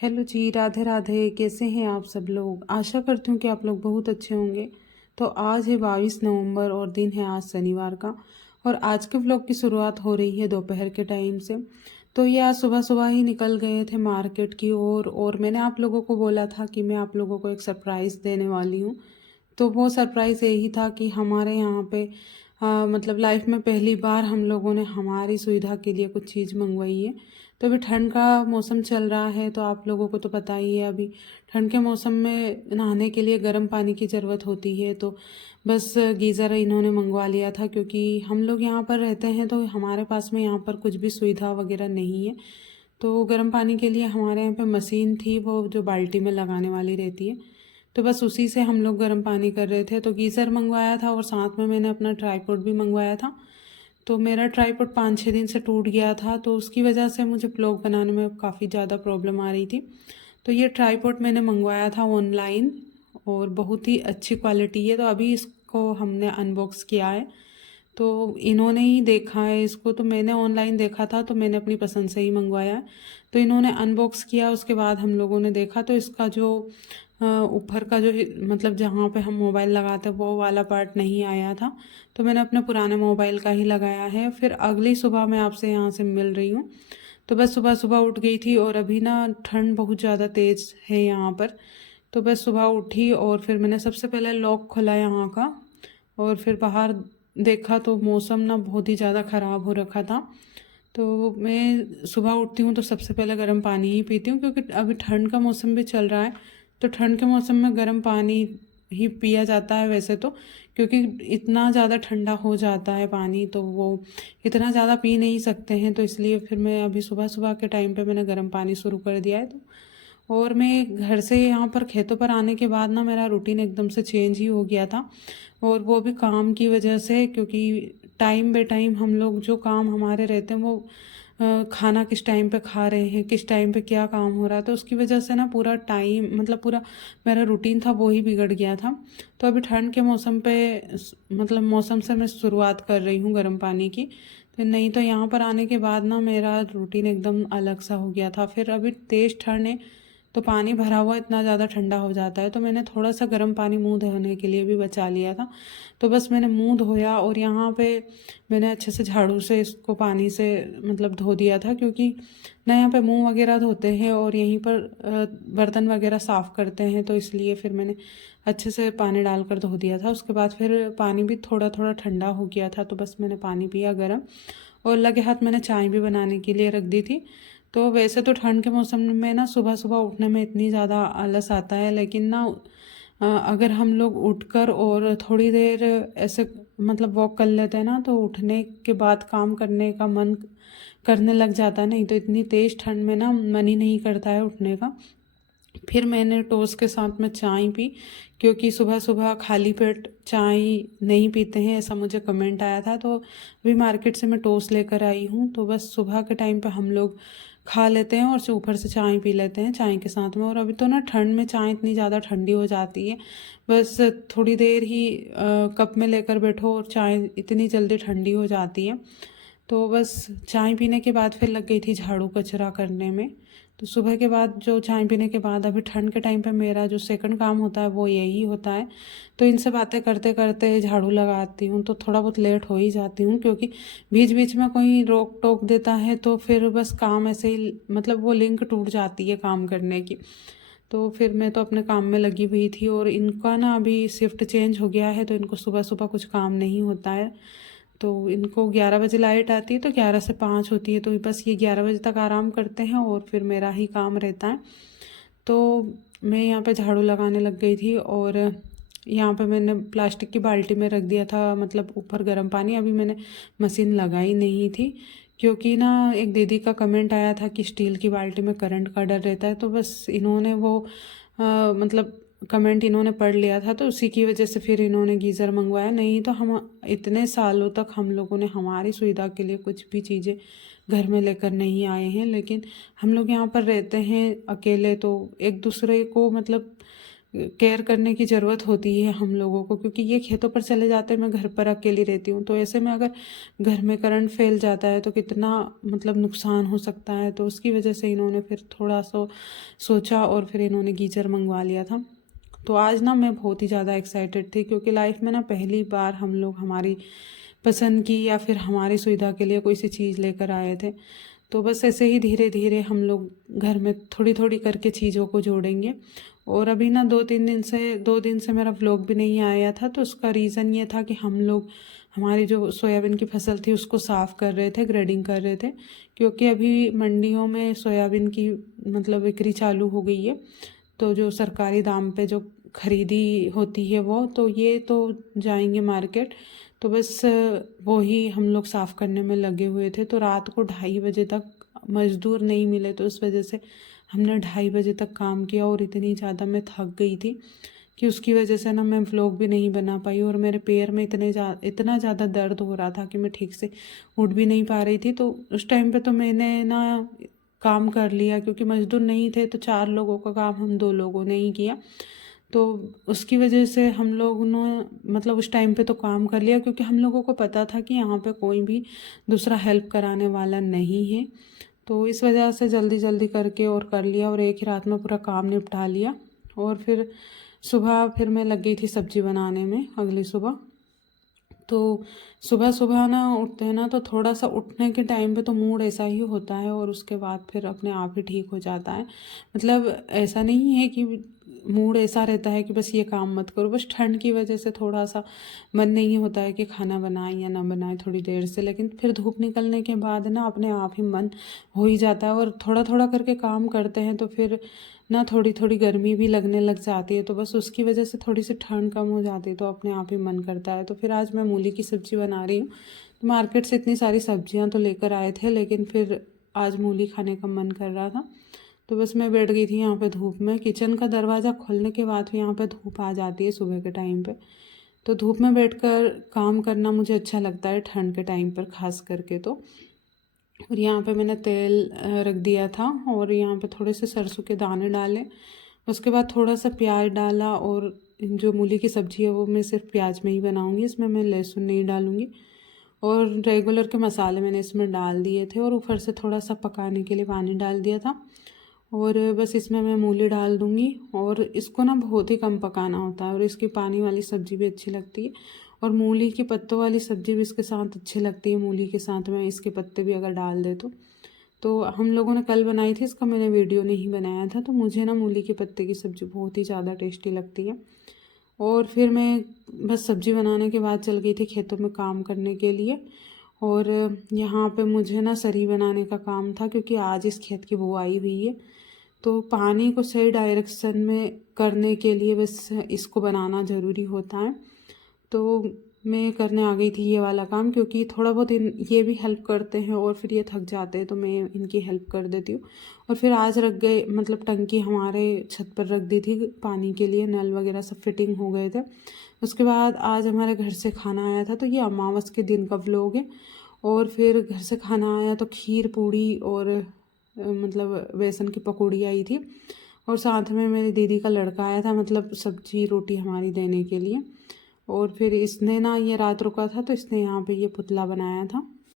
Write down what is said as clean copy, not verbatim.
Hello जी, राधे राधे। कैसे हैं आप सब लोग? आशा करती हूँ कि आप लोग बहुत अच्छे होंगे। तो आज है 22 नवंबर और दिन है आज शनिवार का। और आज के व्लॉग की शुरुआत हो रही है दोपहर के टाइम से। तो ये आज सुबह सुबह ही निकल गए थे मार्केट की ओर और मैंने आप लोगों को बोला था कि मैं आप लोगों को एक सरप्राइज़ देने वाली हूँ। तो वो सरप्राइज़ यही था कि हमारे यहाँ पे मतलब लाइफ में पहली बार हम लोगों ने हमारी सुविधा के लिए कुछ चीज़ मंगवाई है। तो अभी ठंड का मौसम चल रहा है तो आप लोगों को तो पता ही है, अभी ठंड के मौसम में नहाने के लिए गर्म पानी की ज़रूरत होती है। तो बस गीज़र इन्होंने मंगवा लिया था क्योंकि हम लोग यहाँ पर रहते हैं तो हमारे पास में यहाँ पर कुछ भी सुविधा वगैरह नहीं है। तो गर्म पानी के लिए हमारे यहाँ पे मशीन थी, वो जो बाल्टी में लगाने वाली रहती है। तो बस उसी से हम लोग गर्म पानी कर रहे थे। तो गीज़र मंगवाया था और साथ में मैंने अपना ट्राईपॉड भी मंगवाया था। तो मेरा ट्राईपॉड 5-6 दिन से टूट गया था तो उसकी वजह से मुझे व्लॉग बनाने में काफ़ी ज़्यादा प्रॉब्लम आ रही थी। तो ये ट्राईपॉड मैंने मंगवाया था ऑनलाइन और बहुत ही अच्छी क्वालिटी है। तो अभी इसको हमने अनबॉक्स किया है। तो इन्होंने ही देखा है इसको, तो मैंने ऑनलाइन देखा था तो मैंने अपनी पसंद से ही मंगवाया है। तो इन्होंने अनबॉक्स किया, उसके बाद हम लोगों ने देखा तो इसका जो ऊपर का जो मतलब जहाँ पे हम मोबाइल लगाते हैं वो वाला पार्ट नहीं आया था। तो मैंने अपने पुराने मोबाइल का ही लगाया है। फिर अगली सुबह मैं आपसे यहाँ से मिल रही हूँ। तो बस सुबह सुबह उठ गई थी और अभी ना ठंड बहुत ज़्यादा तेज़ है यहाँ पर। तो बस सुबह उठी और फिर मैंने सबसे पहले लॉक खोला यहाँ का और फिर बाहर देखा तो मौसम ना बहुत ही ज़्यादा ख़राब हो रखा था। तो मैं सुबह उठती हूँ तो सबसे पहले गर्म पानी ही पीती हूँ क्योंकि अभी ठंड का मौसम भी चल रहा है। तो ठंड के मौसम में गर्म पानी ही पिया जाता है वैसे तो, क्योंकि इतना ज़्यादा ठंडा हो जाता है पानी तो वो इतना ज़्यादा पी नहीं सकते हैं। तो इसलिए फिर मैं अभी सुबह सुबह के टाइम पे मैंने गर्म पानी शुरू कर दिया है। तो और मैं घर से यहाँ पर खेतों पर आने के बाद ना मेरा रूटीन एकदम से चेंज ही हो गया था। और वो भी काम की वजह से, क्योंकि टाइम बे टाइम हम लोग जो काम हमारे रहते हैं वो खाना किस टाइम पे खा रहे हैं, किस टाइम पे क्या काम हो रहा है, तो उसकी वजह से ना पूरा टाइम मतलब पूरा मेरा रूटीन था वो ही बिगड़ गया था। तो अभी ठंड के मौसम पे मतलब मौसम से मैं शुरुआत कर रही हूँ गर्म पानी की। तो नहीं तो यहाँ पर आने के बाद ना मेरा रूटीन एकदम अलग सा हो गया था। फिर अभी तेज़ ठंड है तो पानी भरा हुआ इतना ज़्यादा ठंडा हो जाता है। तो मैंने थोड़ा सा गर्म पानी मुंह धोने के लिए भी बचा लिया था। तो बस मैंने मुंह धोया और यहाँ पे मैंने अच्छे से झाड़ू से इसको पानी से मतलब धो दिया था, क्योंकि ना यहाँ पे मुंह वगैरह धोते हैं और यहीं पर बर्तन वगैरह साफ़ करते हैं। तो इसलिए फिर मैंने अच्छे से पानी डालकर धो दिया था। उसके बाद फिर पानी भी थोड़ा थोड़ा ठंडा हो गया था तो बस मैंने पानी पिया गर्म। और लगे हाथ मैंने चाय भी बनाने के लिए रख दी थी। तो वैसे तो ठंड के मौसम में ना सुबह सुबह उठने में इतनी ज़्यादा आलस आता है, लेकिन ना अगर हम लोग उठकर और थोड़ी देर ऐसे मतलब वॉक कर लेते हैं ना तो उठने के बाद काम करने का मन करने लग जाता है। नहीं तो इतनी तेज़ ठंड में ना मन ही नहीं करता है उठने का। फिर मैंने टोस्ट के साथ में चाय पी, क्योंकि सुबह सुबह खाली पेट चाय नहीं पीते हैं ऐसा मुझे कमेंट आया था। तो अभी मार्केट से मैं टोस्ट लेकर आई हूँ तो बस सुबह के टाइम पे हम लोग खा लेते हैं और ऊपर से चाय पी लेते हैं चाय के साथ में। और अभी तो ना ठंड में चाय इतनी ज़्यादा ठंडी हो जाती है, बस थोड़ी देर ही कप में लेकर बैठो और चाय इतनी जल्दी ठंडी हो जाती है। तो बस चाय पीने के बाद फिर लग गई थी झाड़ू कचरा करने में। तो सुबह के बाद जो चाय पीने के बाद अभी ठंड के टाइम पे मेरा जो सेकंड काम होता है वो यही होता है। तो इनसे बातें करते करते झाड़ू लगाती हूँ तो थोड़ा बहुत लेट हो ही जाती हूँ, क्योंकि बीच बीच में कोई रोक टोक देता है तो फिर बस काम ऐसे ही मतलब वो लिंक टूट जाती है काम करने की। तो फिर मैं तो अपने काम में लगी हुई थी और इनका ना अभी शिफ्ट चेंज हो गया है तो इनको सुबह सुबह कुछ काम नहीं होता है। तो इनको 11 बजे लाइट आती है तो 11 से 5 होती है, तो बस ये 11 बजे तक आराम करते हैं और फिर मेरा ही काम रहता है। तो मैं यहाँ पे झाड़ू लगाने लग गई थी और यहाँ पे मैंने प्लास्टिक की बाल्टी में रख दिया था मतलब ऊपर गर्म पानी। अभी मैंने मशीन लगाई नहीं थी क्योंकि ना एक दीदी का कमेंट आया था कि स्टील की बाल्टी में करंट का डर रहता है। तो बस इन्होंने वो मतलब कमेंट इन्होंने पढ़ लिया था तो उसी की वजह से फिर इन्होंने गीज़र मंगवाया। नहीं तो हम इतने सालों तक हम लोगों ने हमारी सुविधा के लिए कुछ भी चीज़ें घर में लेकर नहीं आए हैं, लेकिन हम लोग यहाँ पर रहते हैं अकेले तो एक दूसरे को मतलब केयर करने की ज़रूरत होती है हम लोगों को, क्योंकि ये खेतों पर चले जाते हैं, मैं घर पर अकेली रहती हूँ। तो ऐसे में अगर घर में करंट फेल जाता है तो कितना मतलब नुकसान हो सकता है। तो उसकी वजह से इन्होंने फिर थोड़ा सा सोचा और फिर इन्होंने गीज़र मंगवा लिया था। तो आज ना मैं बहुत ही ज़्यादा एक्साइटेड थी, क्योंकि लाइफ में ना पहली बार हम लोग हमारी पसंद की या फिर हमारी सुविधा के लिए कोई सी चीज़ लेकर आए थे। तो बस ऐसे ही धीरे धीरे हम लोग घर में थोड़ी थोड़ी करके चीज़ों को जोड़ेंगे। और अभी ना 2 दिन से मेरा व्लॉग भी नहीं आया था। तो उसका रीज़न ये था कि हम लोग हमारी जो सोयाबीन की फसल थी उसको साफ़ कर रहे थे, ग्रेडिंग कर रहे थे, क्योंकि अभी मंडियों में सोयाबीन की मतलब बिक्री चालू हो गई है। तो जो सरकारी दाम पे जो खरीदी होती है वो, तो ये तो जाएंगे मार्केट। तो बस वो ही हम लोग साफ़ करने में लगे हुए थे। तो रात को 2:30 बजे तक मज़दूर नहीं मिले, तो उस वजह से हमने 2:30 बजे तक काम किया। और इतनी ज़्यादा मैं थक गई थी कि उसकी वजह से ना मैं व्लॉग भी नहीं बना पाई। और मेरे पैर में इतना ज़्यादा दर्द हो रहा था कि मैं ठीक से उठ भी नहीं पा रही थी। तो उस टाइम पे तो मैंने ना काम कर लिया, क्योंकि मज़दूर नहीं थे, तो 4 लोगों का काम हम 2 लोगों ने ही किया। तो उसकी वजह से हम लोगों ने मतलब उस टाइम पे तो काम कर लिया, क्योंकि हम लोगों को पता था कि यहाँ पे कोई भी दूसरा हेल्प कराने वाला नहीं है। तो इस वजह से जल्दी जल्दी करके और कर लिया, और एक ही रात में पूरा काम निपटा लिया। और फिर सुबह फिर मैं लग गई थी सब्जी बनाने में अगली सुबह। तो सुबह सुबह ना उठते हैं ना, तो थोड़ा सा उठने के टाइम पे तो मूड ऐसा ही होता है, और उसके बाद फिर अपने आप ही ठीक हो जाता है। मतलब ऐसा नहीं है कि मूड ऐसा रहता है कि बस ये काम मत करो, बस ठंड की वजह से थोड़ा सा मन नहीं होता है कि खाना बनाए या ना बनाए थोड़ी देर से। लेकिन फिर धूप निकलने के बाद ना अपने आप ही मन हो ही जाता है, और थोड़ा थोड़ा करके काम करते हैं तो फिर ना थोड़ी थोड़ी गर्मी भी लगने लग जाती है। तो बस उसकी वजह से थोड़ी सी ठंड कम हो जाती है, तो अपने आप ही मन करता है। तो फिर आज मैं मूली की सब्ज़ी बना रही हूँ। तो मार्केट से इतनी सारी सब्जियाँ तो लेकर आए थे, लेकिन फिर आज मूली खाने का मन कर रहा था। तो बस मैं बैठ गई थी यहाँ पे धूप में। किचन का दरवाज़ा खोलने के बाद भी यहाँ पे धूप आ जाती है सुबह के टाइम पे। तो धूप में बैठकर काम करना मुझे अच्छा लगता है ठंड के टाइम पर ख़ास करके। तो और यहाँ पे मैंने तेल रख दिया था, और यहाँ पे थोड़े से सरसों के दाने डाले। उसके बाद थोड़ा सा प्याज डाला, और जो मूली की सब्ज़ी है वो मैं सिर्फ प्याज में ही बनाऊँगी, इसमें मैं लहसुन नहीं डालूँगी। और रेगुलर के मसाले मैंने इसमें डाल दिए थे, और ऊपर से थोड़ा सा पकाने के लिए पानी डाल दिया था। और बस इसमें मैं मूली डाल दूँगी, और इसको ना बहुत ही कम पकाना होता है, और इसकी पानी वाली सब्ज़ी भी अच्छी लगती है। और मूली की पत्तों वाली सब्ज़ी भी इसके साथ अच्छी लगती है। मूली के साथ में इसके पत्ते भी अगर डाल दे तो हम लोगों ने कल बनाई थी, इसका मैंने वीडियो नहीं बनाया था। तो मुझे ना मूली के पत्ते की सब्ज़ी बहुत ही ज़्यादा टेस्टी लगती है। और फिर मैं बस सब्ज़ी बनाने के बाद चल गई थी खेतों में काम करने के लिए। और यहाँ पे मुझे ना सरी बनाने का काम था, क्योंकि आज इस खेत की बुआई हुई है। तो पानी को सही डायरेक्शन में करने के लिए बस इसको बनाना ज़रूरी होता है। तो मैं करने आ गई थी ये वाला काम, क्योंकि थोड़ा बहुत ये भी हेल्प करते हैं, और फिर ये थक जाते हैं तो मैं इनकी हेल्प कर देती हूँ। और फिर आज रख गए मतलब टंकी हमारे छत पर रख दी थी पानी के लिए, नल वगैरह सब फिटिंग हो गए थे। उसके बाद आज हमारे घर से खाना आया था, तो ये अमावस के दिन का व्लॉग है। और फिर घर से खाना आया तो खीर पूड़ी और मतलब बेसन की पकौड़ी आई थी। और साथ में मेरी दीदी का लड़का आया था, मतलब सब्जी रोटी हमारी देने के लिए। और फिर इसने ना ये रात रुका था, तो इसने यहाँ पे ये पुतला बनाया था।